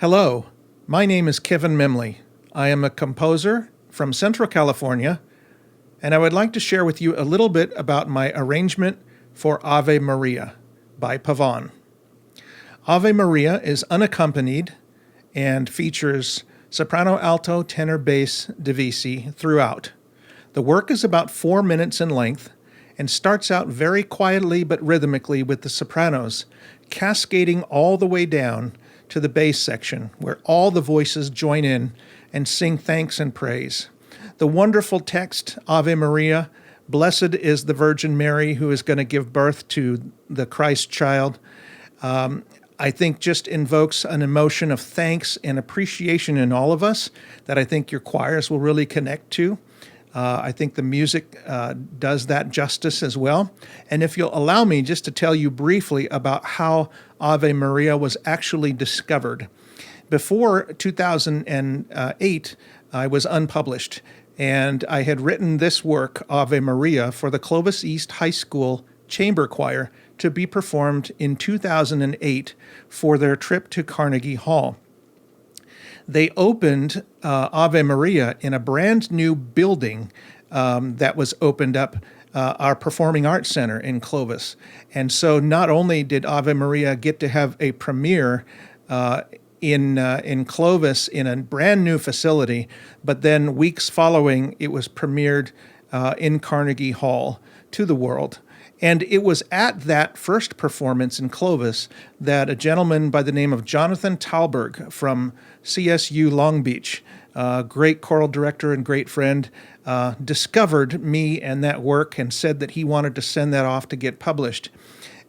Hello, my name is Kevin Memley. I am a composer from Central California, and I would like to share with you a little bit about my arrangement for Ave Maria by Pavon. Ave Maria is unaccompanied and features soprano, alto, tenor, bass, divisi throughout. The work is about 4 minutes in length and starts out very quietly but rhythmically with the sopranos, cascading all the way down to the bass section, where all the voices join in and sing thanks and praise. The wonderful text, Ave Maria, blessed is the Virgin Mary who is going to give birth to the Christ child, I think just invokes an emotion of thanks and appreciation in all of us that I think your choirs will really connect to. I think the music does that justice as well. And if you'll allow me just to tell you briefly about how Ave Maria was actually discovered. Before 2008, I was unpublished, and I had written this work, Ave Maria, for the Clovis East High School Chamber Choir to be performed in 2008 for their trip to Carnegie Hall. They opened Ave Maria in a brand new building that was opened up, our Performing Arts Center in Clovis. And so not only did Ave Maria get to have a premiere in Clovis in a brand new facility, but then weeks following, it was premiered in Carnegie Hall to the world. And it was at that first performance in Clovis that a gentleman by the name of Jonathan Talberg from CSU Long Beach, great choral director and great friend, discovered me and that work and said that he wanted to send that off to get published.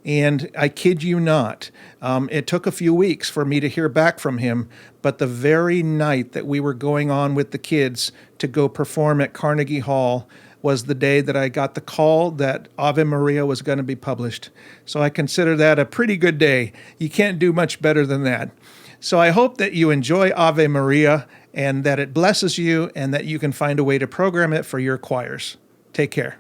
And I kid you not, it took a few weeks for me to hear back from him, but the very night that we were going on with the kids to go perform at Carnegie Hall was the day that I got the call that Ave Maria was going to be published. So I consider that a pretty good day. You can't do much better than that. So I hope that you enjoy Ave Maria and that it blesses you and that you can find a way to program it for your choirs. Take care.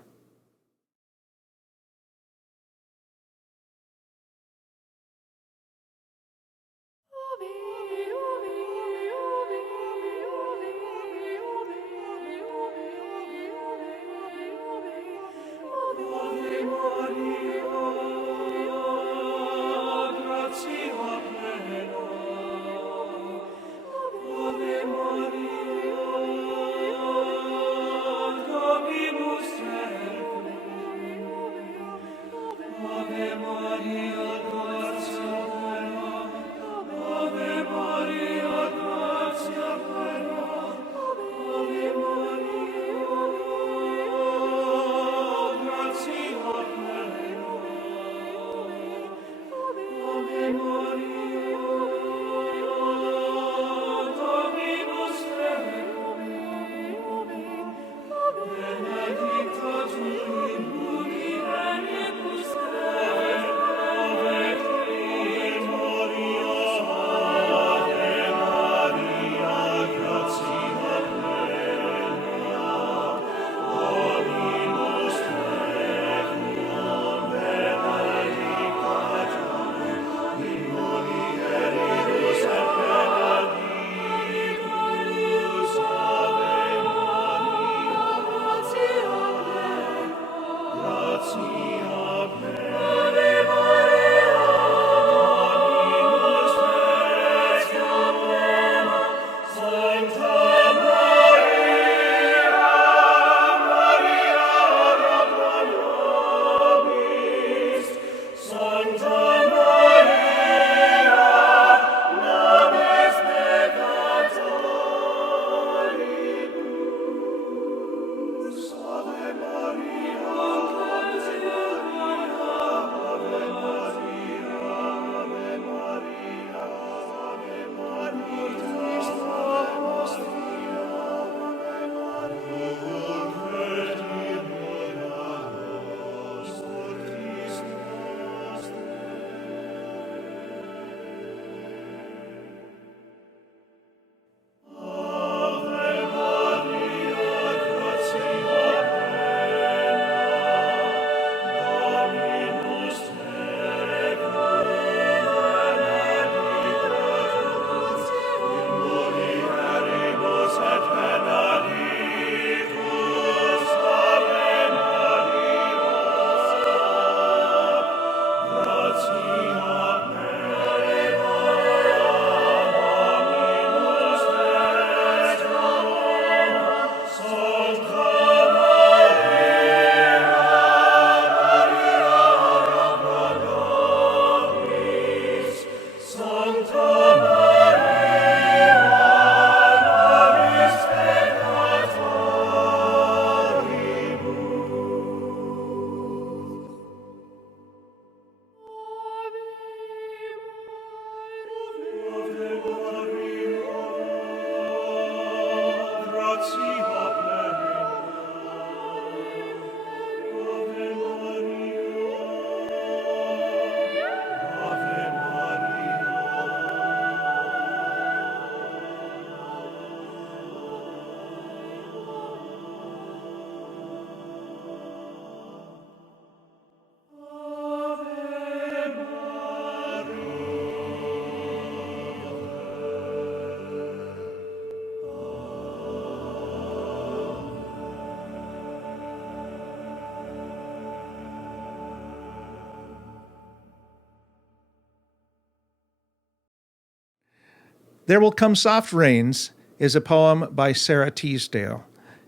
There Will Come Soft Rains is a poem by Sarah Teasdale.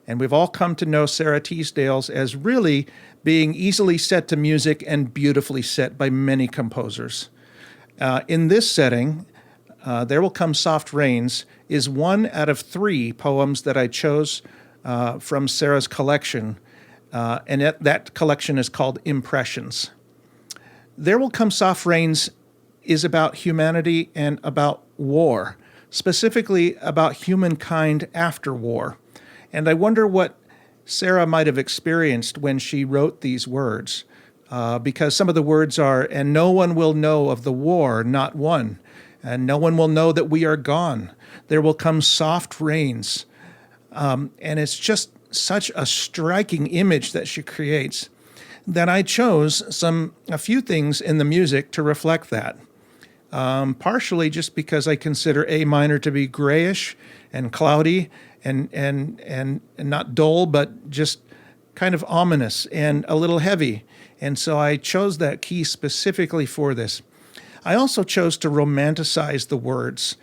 And we've all come to know Sarah Teasdale's as really being easily set to music and beautifully set by many composers. In this setting, There Will Come Soft Rains is one out of three poems that I chose from Sarah's collection, and that collection is called Impressions. There Will Come Soft Rains is about humanity and about war, specifically about humankind after war. And I wonder what Sarah might have experienced when she wrote these words, because some of the words are, and no one will know of the war, not one, and no one will know that we are gone. There will come soft rains. And it's just such a striking image that she creates that I chose a few things in the music to reflect that. Partially just because I consider A minor to be grayish and cloudy and not dull, but just kind of ominous and a little heavy. And so I chose that key specifically for this. I also chose to romanticize the words.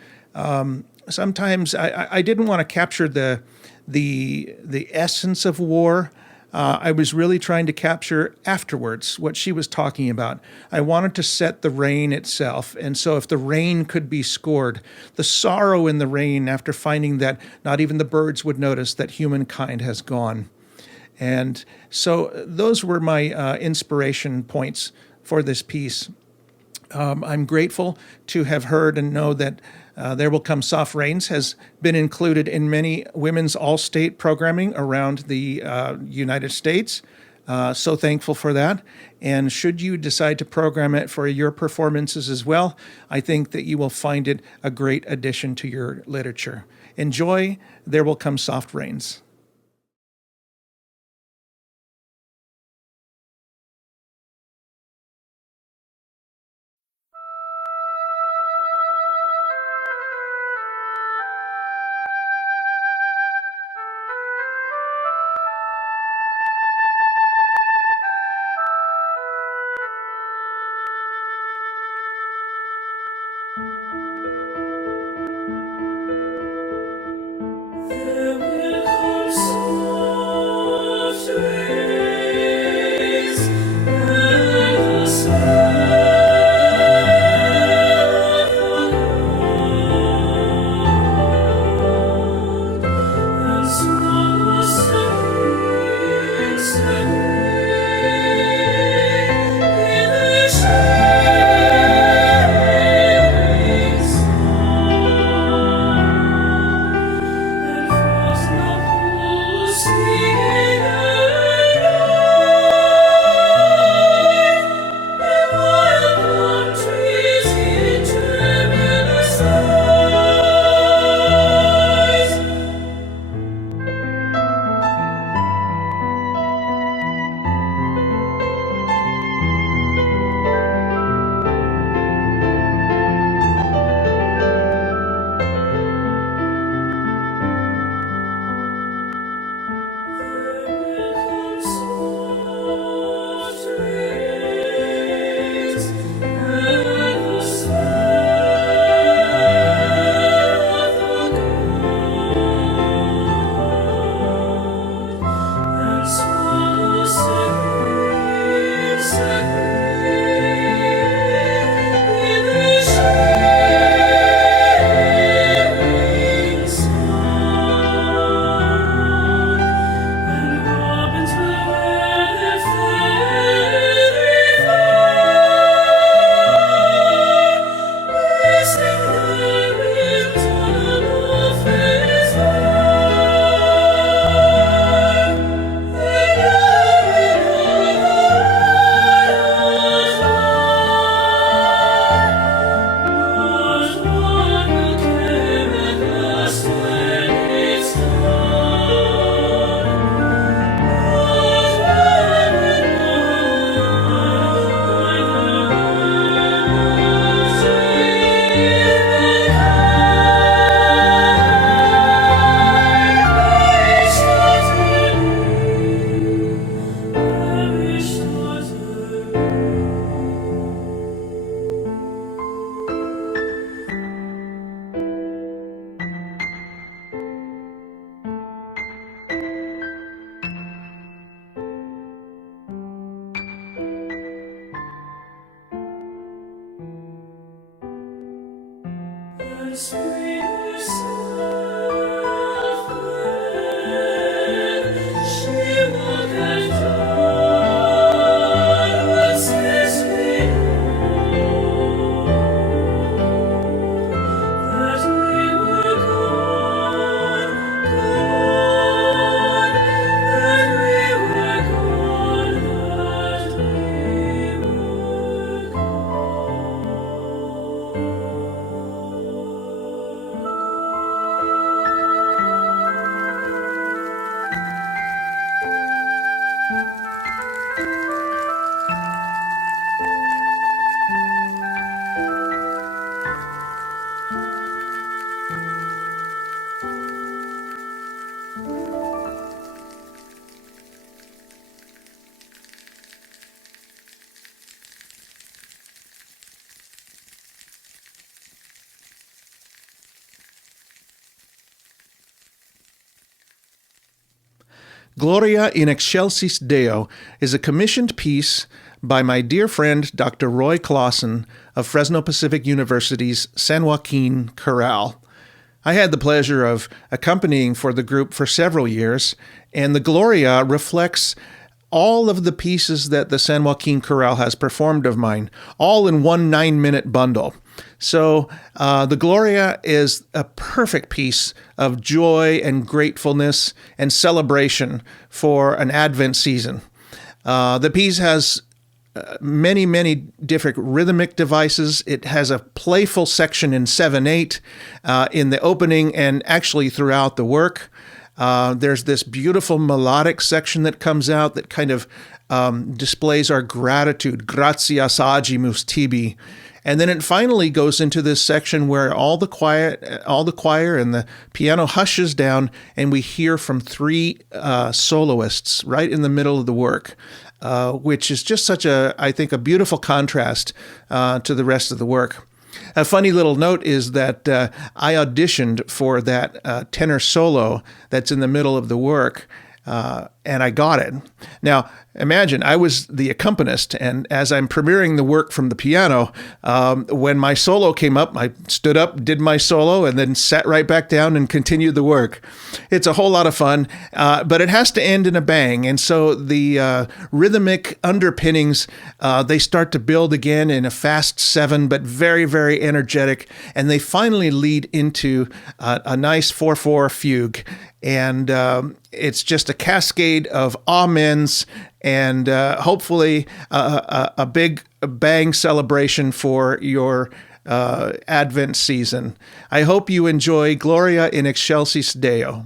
Sometimes I didn't want to capture the essence of war. I was really trying to capture afterwards what she was talking about. I wanted to set the rain itself. And so if the rain could be scored, the sorrow in the rain after finding that not even the birds would notice that humankind has gone. And so those were my inspiration points for this piece. I'm grateful to have heard and know that There Will Come Soft Rains has been included in many women's all-state programming around the United States. So thankful for that. And should you decide to program it for your performances as well, I think that you will find it a great addition to your literature. Enjoy There Will Come Soft Rains. There will come Gloria in Excelsis Deo is a commissioned piece by my dear friend Dr. Roy Clausen of Fresno Pacific University's San Joaquin Chorale. I had the pleasure of accompanying for the group for several years, and the Gloria reflects all of the pieces that the San Joaquin Chorale has performed of mine, all in one 9-minute bundle. So the Gloria is a perfect piece of joy and gratefulness and celebration for an Advent season. The piece has many, many different rhythmic devices. It has a playful section in 7/8 in the opening and actually throughout the work. There's this beautiful melodic section that comes out that kind of displays our gratitude, gratias agimus tibi. And then it finally goes into this section where all the choir and the piano hushes down, and we hear from 3 soloists right in the middle of the work, which is just such I think, a beautiful contrast to the rest of the work. A funny little note is that I auditioned for that tenor solo that's in the middle of the work, and I got it. Now, imagine, I was the accompanist, and as I'm premiering the work from the piano, when my solo came up, I stood up, did my solo, and then sat right back down and continued the work. It's a whole lot of fun, but it has to end in a bang, and so the rhythmic underpinnings, they start to build again in a fast 7, but very, very energetic, and they finally lead into a nice 4/4 fugue. And it's just a cascade of amens and hopefully a big bang celebration for your Advent season. I hope you enjoy Gloria in Excelsis Deo.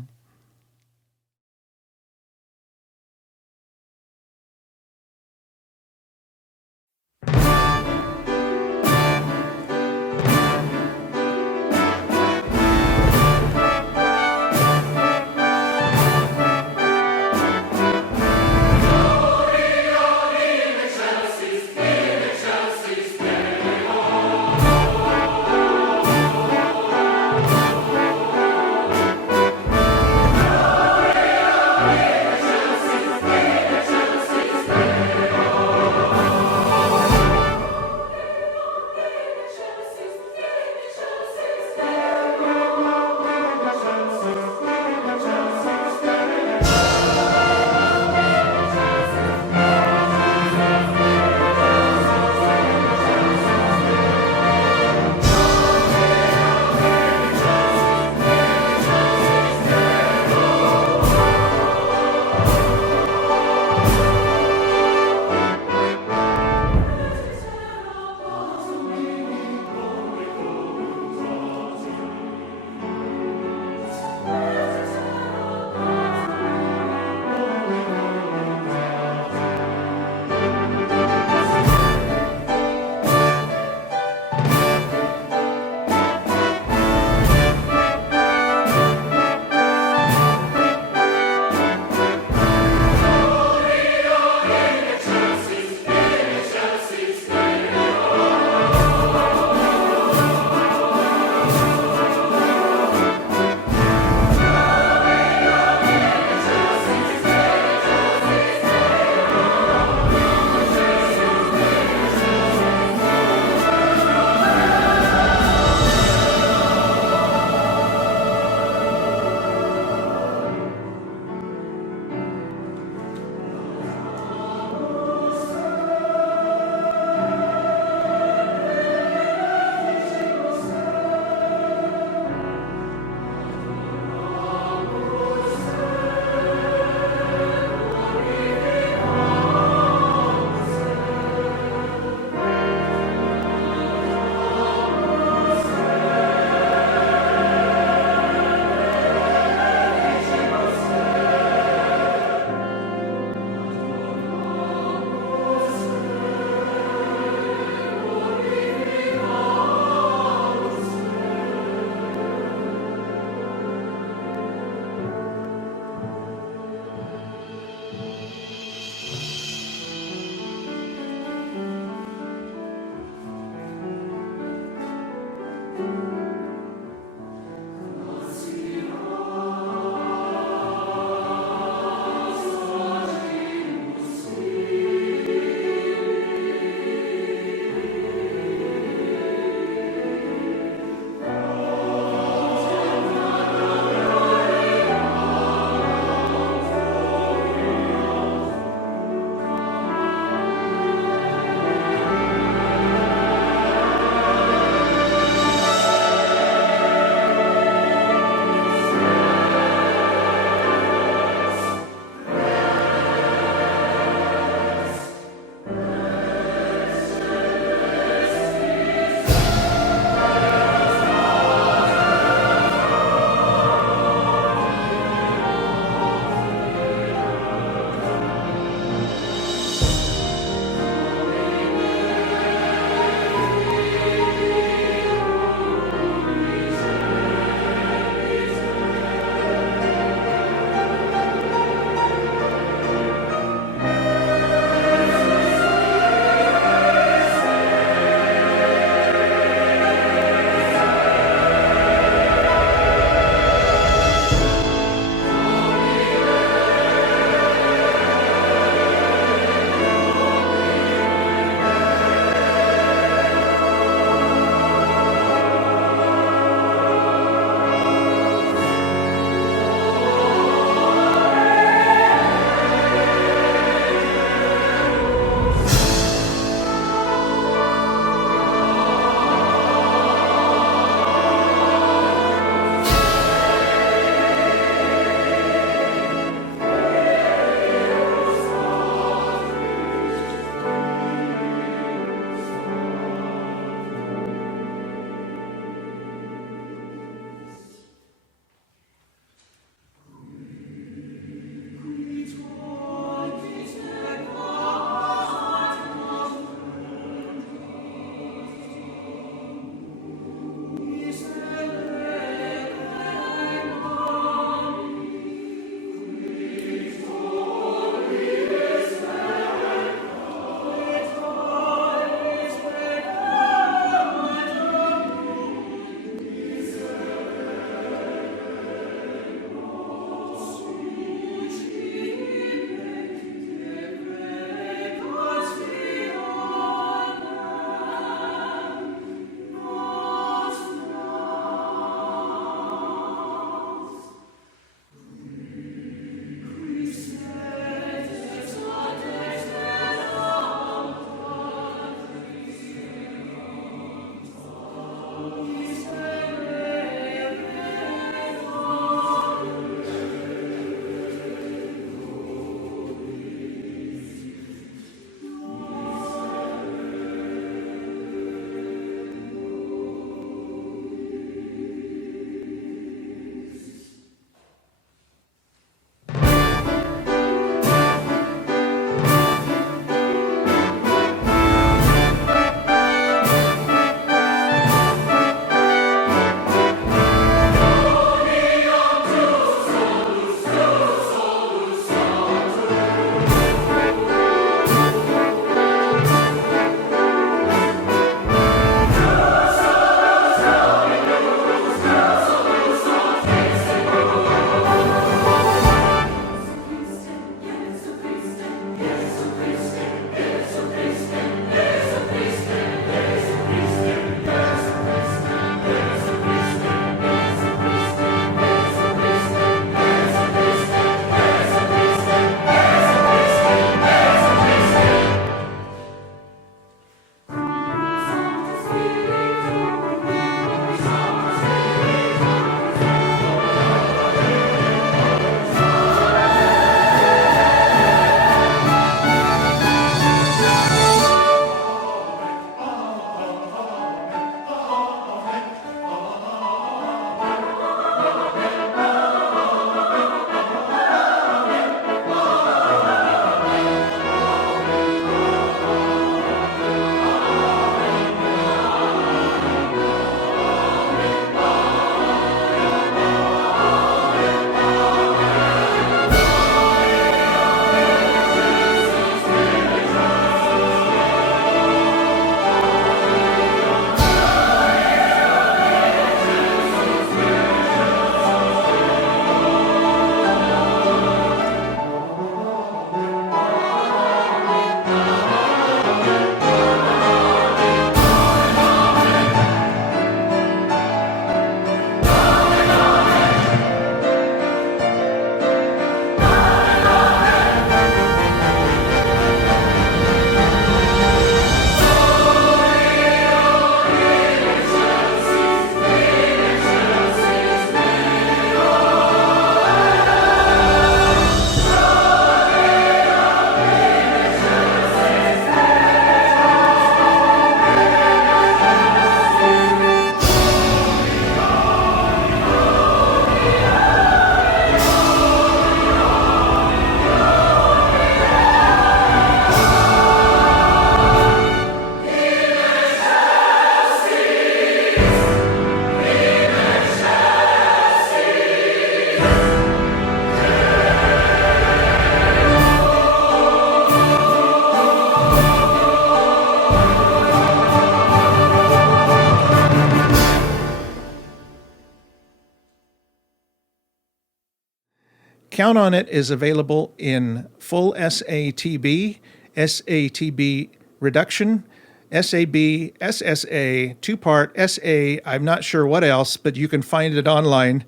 Count on It is available in full SATB, SATB reduction, SAB, SSA, two-part, SA, I'm not sure what else, but you can find it online.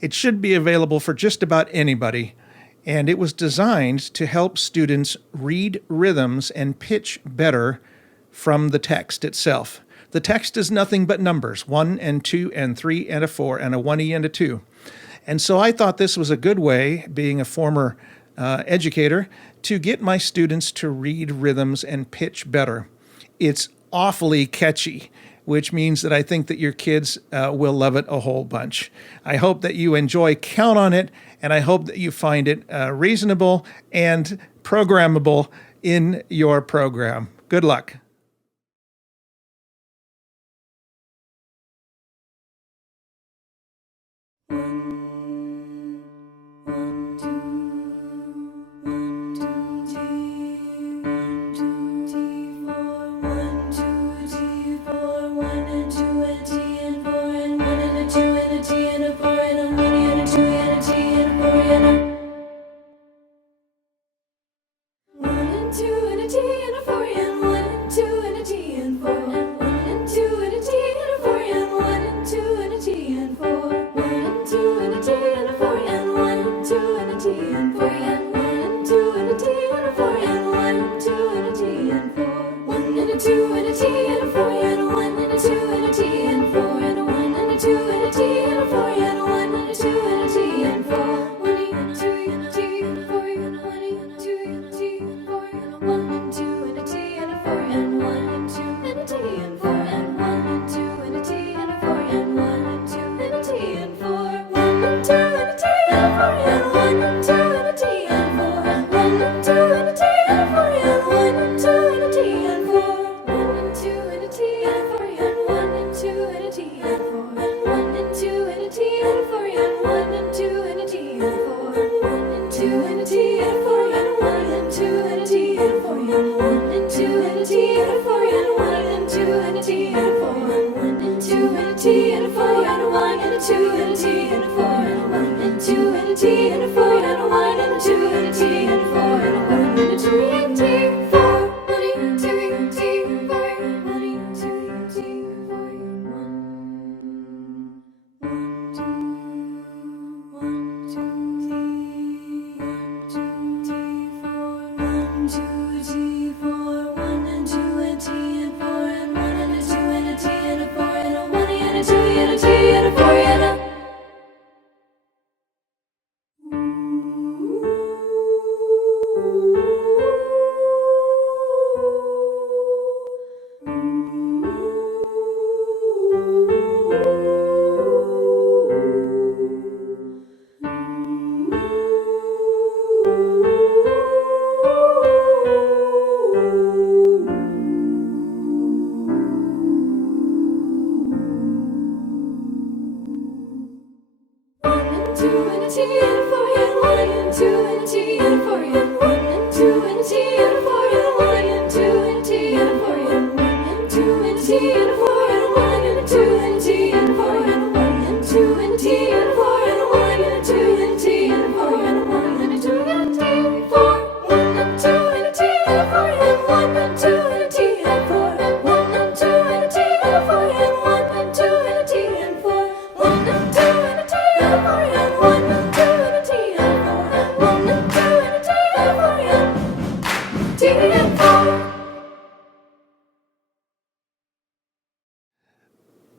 It should be available for just about anybody, and it was designed to help students read rhythms and pitch better from the text itself. The text is nothing but numbers, 1 and 2 and 3 and a 4 and a 1E and a 2. And so I thought this was a good way, being a former educator, to get my students to read rhythms and pitch better. It's awfully catchy, which means that I think that your kids will love it a whole bunch. I hope that you enjoy Count on It, and I hope that you find it reasonable and programmable in your program. Good luck.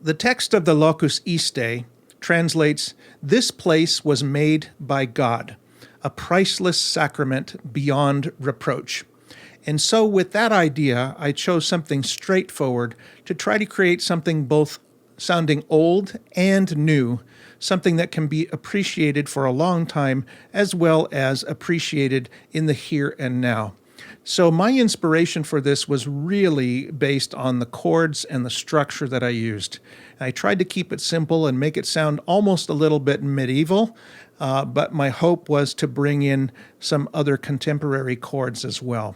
The text of the Locus Iste translates, "This place was made by God, a priceless sacrament beyond reproach." And so with that idea, I chose something straightforward to try to create something both sounding old and new, something that can be appreciated for a long time as well as appreciated in the here and now. So my inspiration for this was really based on the chords and the structure that I used. I tried to keep it simple and make it sound almost a little bit medieval, but my hope was to bring in some other contemporary chords as well.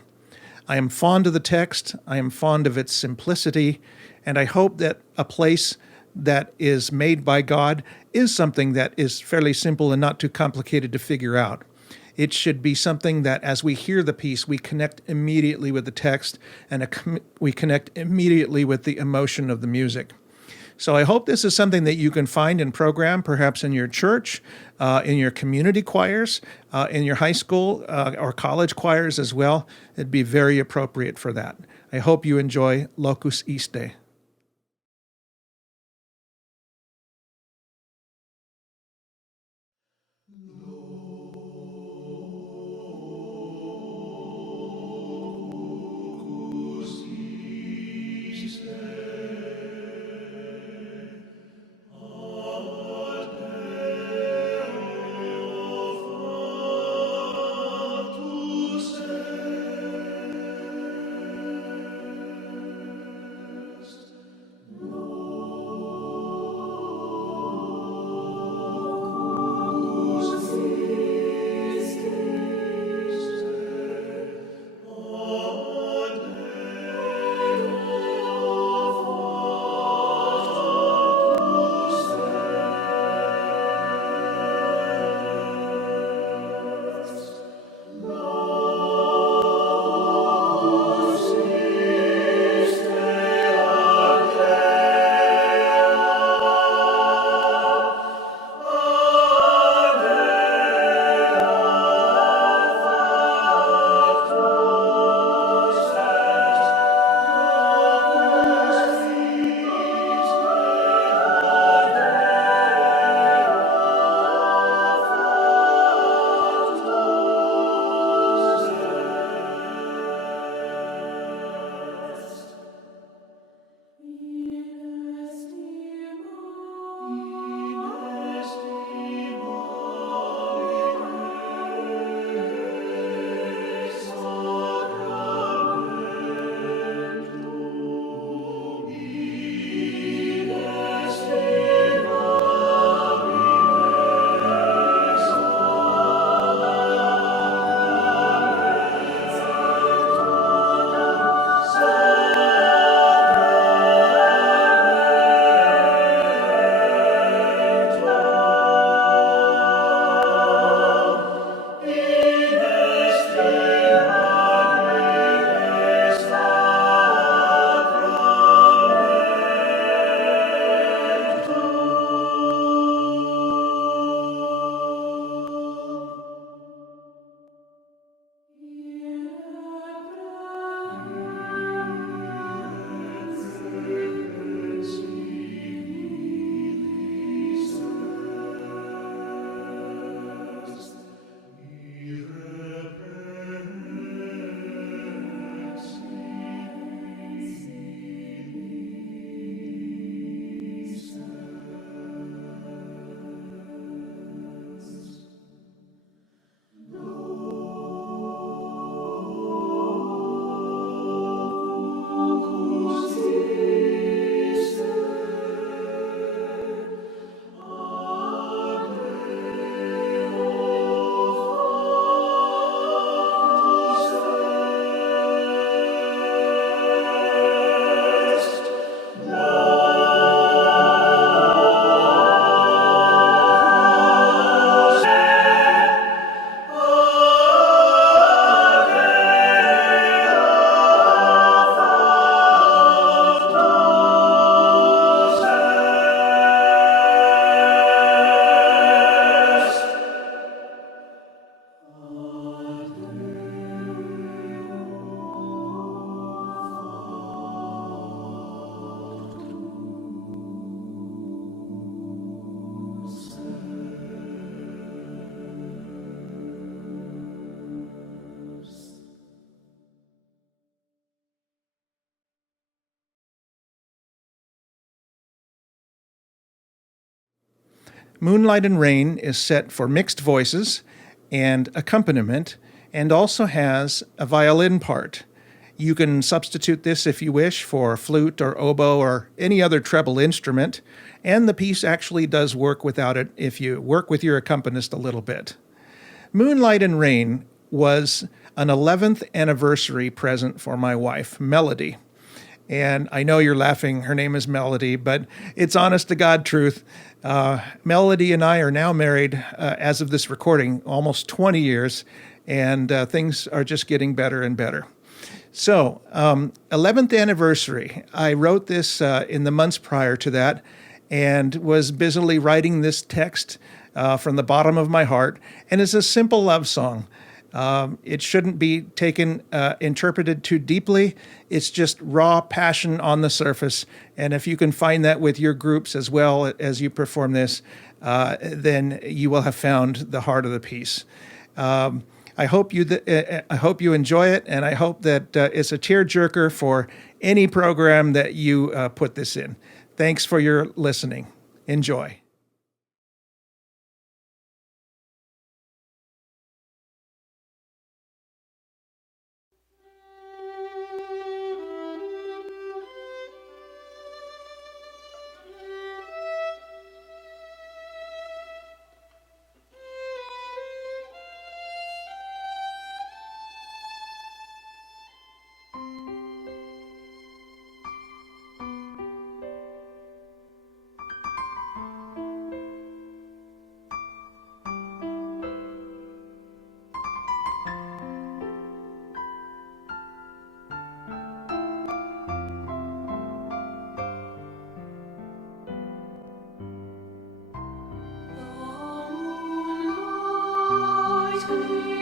I am fond of the text, I am fond of its simplicity, and I hope that a place that is made by God is something that is fairly simple and not too complicated to figure out. It should be something that as we hear the piece, we connect immediately with the text and we connect immediately with the emotion of the music. So I hope this is something that you can find and program, perhaps in your church, in your community choirs, in your high school or college choirs as well. It'd be very appropriate for that. I hope you enjoy Locus Iste. Moonlight and Rain is set for mixed voices and accompaniment, and also has a violin part. You can substitute this if you wish for flute or oboe or any other treble instrument, and the piece actually does work without it if you work with your accompanist a little bit. Moonlight and Rain was an 11th anniversary present for my wife, Melody. And I know you're laughing. Her name is Melody, but it's honest to God truth. Melody and I are now married, as of this recording, almost 20 years, and things are just getting better and better. So, 11th anniversary. I wrote this in the months prior to that and was busily writing this text from the bottom of my heart. And it's a simple love song. It shouldn't be interpreted too deeply. It's just raw passion on the surface. And if you can find that with your groups as well as you perform this, then you will have found the heart of the piece. I hope you enjoy it, and I hope that it's a tearjerker for any program that you put this in. Thanks for your listening. Enjoy. Light